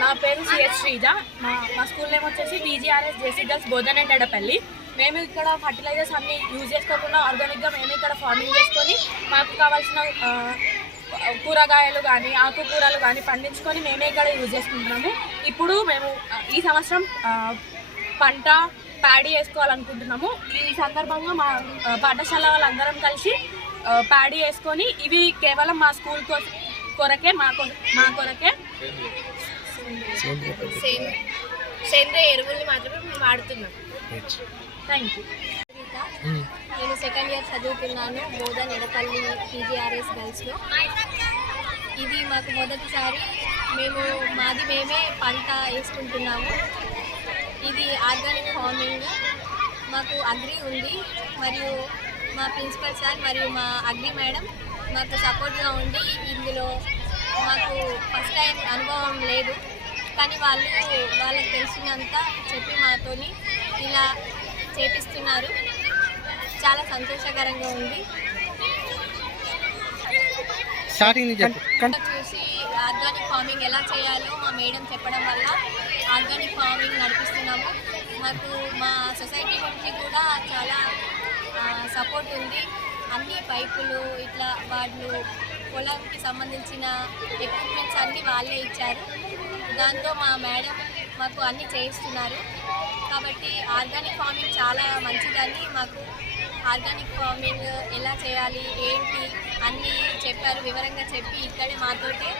నా పేరు సిఎస్ శ్రీజ. మా స్కూల్ నేమ్ వచ్చేసి TGRS JC girls Bodhan and Edapalli. మేము ఇక్కడ ఫర్టిలైజర్స్ అన్ని యూజ్ చేసుకోకుండా ఆర్గానిక్గా మేము ఇక్కడ ఫార్మింగ్ చేసుకొని మాకు కావాల్సిన కూరగాయలు కానీ ఆకుకూరలు కానీ పండించుకొని మేమే ఇక్కడ యూజ్ చేసుకుంటున్నాము. ఇప్పుడు మేము ఈ సంవత్సరం పంట ప్యాడీ వేసుకోవాలనుకుంటున్నాము. ఈ సందర్భంగా మా పాఠశాల వాళ్ళందరం కలిసి ప్యాడీ వేసుకొని ఇవి కేవలం మా స్కూల్ కొరకే మా కొరకే సేంద్రియ ఎరువుల్ని మాత్రమే మేము వాడుతున్నాం. Thank you. నేను సెకండ్ ఇయర్ చదువుతున్నాను బోధన్ ఎడపల్లి టీజీఆర్ఎస్ గర్ల్స్లో. ఇది మాకు మొదటిసారి మేమే పంట వేసుకుంటున్నాము. ఇది ఆర్గానిక్ ఫార్మింగ్. మాకు అగ్రి ఉంది మరియు మా ప్రిన్సిపల్ సార్ మరియు మా అగ్రి మేడం మాకు సపోర్ట్గా ఉండి ఇందులో మాకు ఫస్ట్ టైం అనుభవం లేదు, కానీ వాళ్ళకి తెలిసినంత చెప్పి మాతోని ఇలా చేపిస్తున్నారు. చాలా సంతోషకరంగా ఉంది. చూసి ఆర్గానిక్ ఫార్మింగ్ ఎలా చేయాలో మా మేడం చెప్పడం వల్ల ఆర్గానిక్ ఫార్మింగ్ నడిపిస్తున్నాము. మాకు మా సొసైటీ నుంచి కూడా చాలా సపోర్ట్ ఉంది. అన్ని పైపులు ఇట్లా వాళ్ళు పొలంకి సంబంధించిన ఎక్విప్మెంట్స్ అన్నీ వాళ్ళే ఇచ్చారు. దాంతో మా మేడం మాకు అన్నీ చేయిస్తున్నారు. కాబట్టి ఆర్గానిక్ ఫార్మింగ్ చాలా మంచిదని మాకు ఆర్గానిక్ ఫార్మింగ్ ఎలా చేయాలి ఏంటి అన్నీ చెప్పారు. వివరంగా చెప్పి ఇక్కడే మాతోటే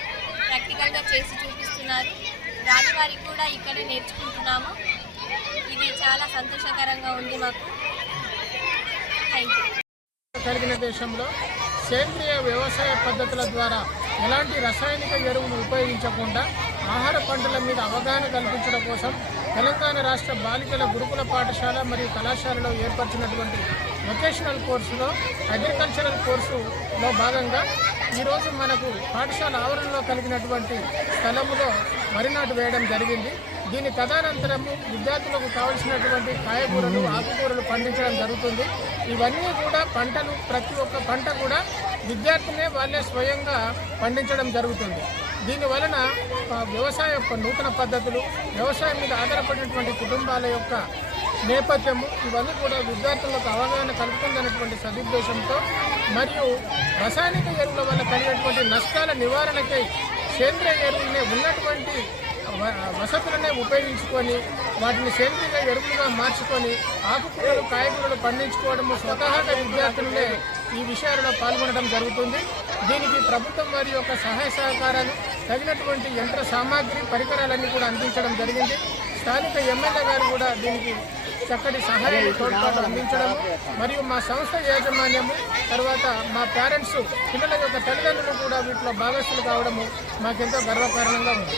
ప్రాక్టికల్గా చేసి చూపిస్తున్నారు. రాని వారికి కూడా ఇక్కడే నేర్చుకుంటున్నాము. ఇది చాలా సంతోషకరంగా ఉంది మాకు. Thank you. కలిగిన దేశంలో సేంద్రియ వ్యవసాయ పద్ధతుల ద్వారా ఎలాంటి రసాయనిక ఎరువులు ఉపయోగించకుండా ఆహార పంటల మీద అవగాహన కల్పించడం కోసం తెలంగాణ రాష్ట్ర బాలికల గురుకుల పాఠశాల మరియు కళాశాలలో ఏర్పరిచినటువంటి వొకేషనల్ కోర్సులో అగ్రికల్చరల్ కోర్సులో భాగంగా ఈరోజు మనకు పాఠశాల ఆవరణలో కలిగినటువంటి స్థలములో వరి నాటు వేయడం జరిగింది. దీని తదనంతరము విద్యార్థులకు కావలసినటువంటి కాయగూరలు ఆకుకూరలు పండించడం జరుగుతుంది. ఇవన్నీ కూడా పంటలు ప్రతి ఒక్క పంట కూడా విద్యార్థులే వాళ్ళే స్వయంగా పండించడం జరుగుతుంది. దీనివలన వ్యవసాయ నూతన పద్ధతులు వ్యవసాయం మీద ఆధారపడినటువంటి కుటుంబాల యొక్క నేపథ్యము ఇవన్నీ కూడా విద్యార్థులకు అవగాహన కలుగుతుందనేటువంటి సదుద్దేశంతో మరియు రసాయనిక ఎరువుల వల్ల కలిగేటువంటి నష్టాల నివారణకై సేంద్రియ ఎరువులనే ఉన్నటువంటి వసతులనే ఉపయోగించుకొని వాటిని సేంద్రియ ఎరువులుగా మార్చుకొని ఆకుకూరలు కాయగూరలు పండించుకోవడము స్వతహాగా విద్యార్థులనే ఈ విషయాలలో పాల్గొనడం జరుగుతుంది. దీనికి ప్రభుత్వం వారి యొక్క సహాయ సహకారాలు తగినటువంటి యంత్ర సామాగ్రి పరికరాలన్నీ కూడా అందించడం జరిగింది. స్థానిక ఎమ్మెల్యే గారు కూడా దీనికి చక్కటి సహాయాన్ని తోడ్పాటు అందించడం మరియు మా సంస్థ యాజమాన్యము తర్వాత మా పేరెంట్స్ పిల్లల యొక్క తల్లిదండ్రులు కూడా వీటిలో భాగస్వాములు కావడము మాకెంతో గర్వకారణంగా ఉంది.